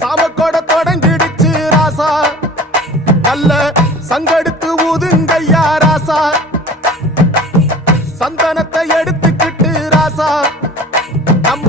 சாமக்கோட தொடங்கிடுச்சு ராசா நல்ல சங்கெடுத்து ஊதுங்கய்யா ராசா சந்தனத்தை எடுத்துக்கிட்டு ராசா நம்ம